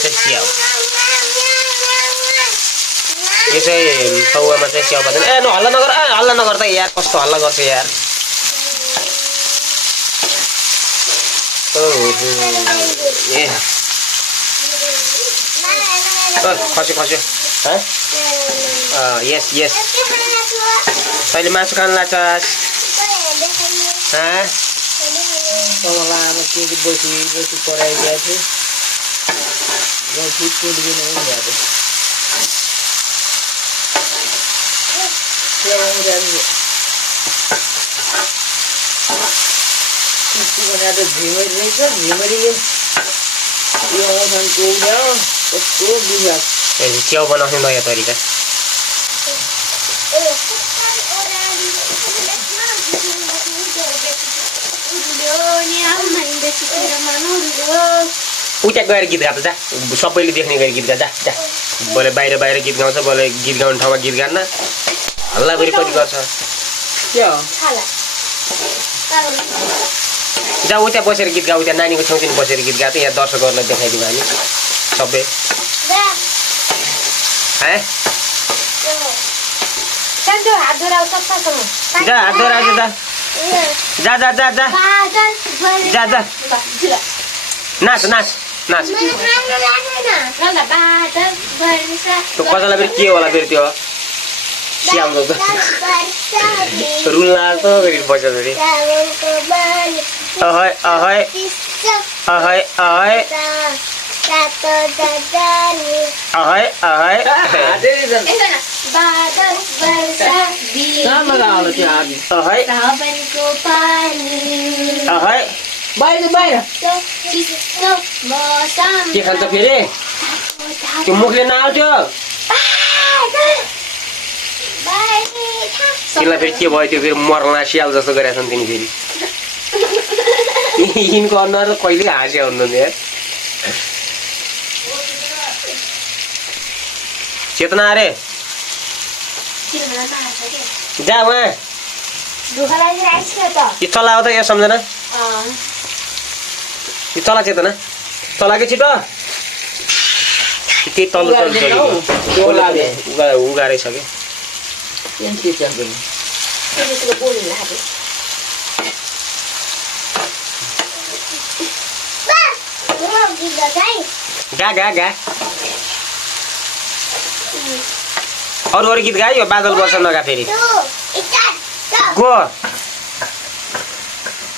चाहिँ स्याउ यो चाहिँ तौवामा चाहिँ स्याउ भन्छ ए न हल्ला नगर त यार कस्तो हल्ला गर्छ यार ए खस्यो यस यस तैँले मासु खान लाग्छस् लामा के बसी पराइदिएको थियो र दुध पोलिदिन पनि भएको बनाएर झिमरी रहेछ झिमरीले यो आउँछन् कोउड्यायो कस्तो बिगार च्याउ बनाउने नयाँ तरिका उता गएर गीत गाएको जा सबैले देख्ने गरी गीत गा जा बोले बाहिर गीत गाउँछ बोले गीत गाउने ठाउँमा गीत गान्न हल्ला फेरि कति गर्छ जा उता बसेर गीत गा उता नानीको छेउछिन बसेर गीत गाएको यहाँ दर्शकहरूलाई देखाइदिउँ हामी सबै जा हात धराउँछ जा जा जा जा जा जा नाच नाच नाच त्यो कसैलाई फेरि के होला फेरि त्यो स्याउनु त रुल लाग्छ फेरि बस्छ फेरि अहै अहै अहै अहै अहै अहै अहै बाहिर के खान्छ फेरि त्यो मुखले नआउँथ्यो तिमीलाई फेरि के भयो त्यो फेरि मर्ला स्याल जस्तो गरेका छन् तिमी फेरि यिनको अनुहार कहिले हाँस्या हुनुहुन्न यार चेतना अरे जा वहाँ यो चलाओ त यो सम्झना यो चला चेतना चला कि छिटो त्यही तल्लो उगारै छ कि गा गा गा अरू गीत गायो यो बादल वर्ष नगा फेरि गो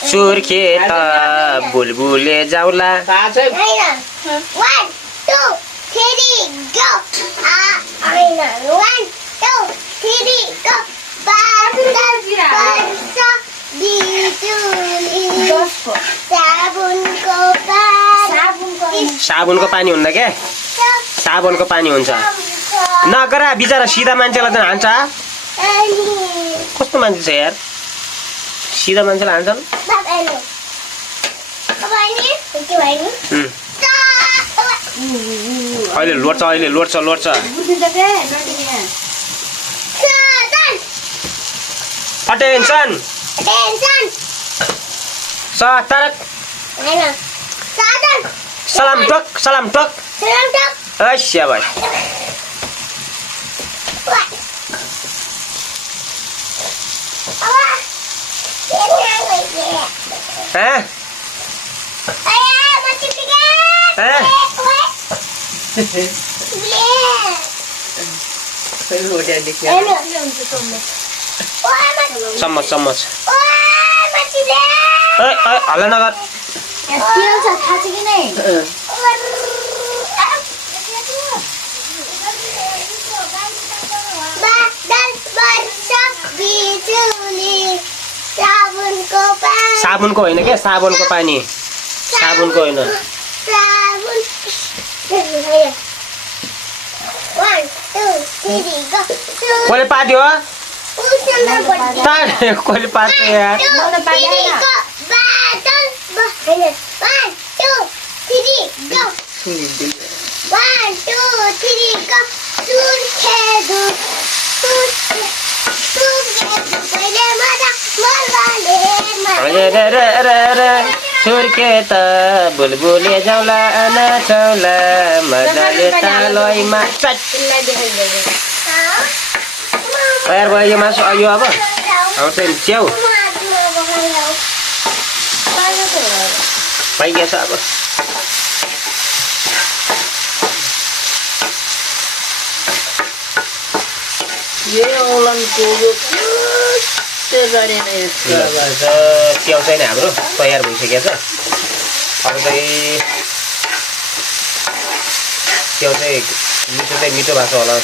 सुर्खेत बुलबुले जाउला साबुनको पानी हुन्न क्या साबुनको पानी हुन्छ नगरा बिचरा सिधा मान्छेलाई त हान्छ कस्तो मान्छे छ यार सिधा मान्छेलाई हान्छ अहिले लोड्छ अटेन्सन सतर्क सलाम टक अच्छा भाइ चम्मच हल्ला नगर साबुनको होइन क्या साबुनको पानी साबुनको होइन कसले पाट्यो कसले पाट्यो यार छुर्के त बुलबुले जाउँला नाचौला मजाले तालैमा तयार भयो यो मासु यो अब आउँछ च्याउ पाइगएछ अब यो औलानको गरे नै च्याउ चाहिँ नि हाम्रो तयार भइसकेको छ अब चाहिँ च्याउ चाहिँ मिठो भएको छ होला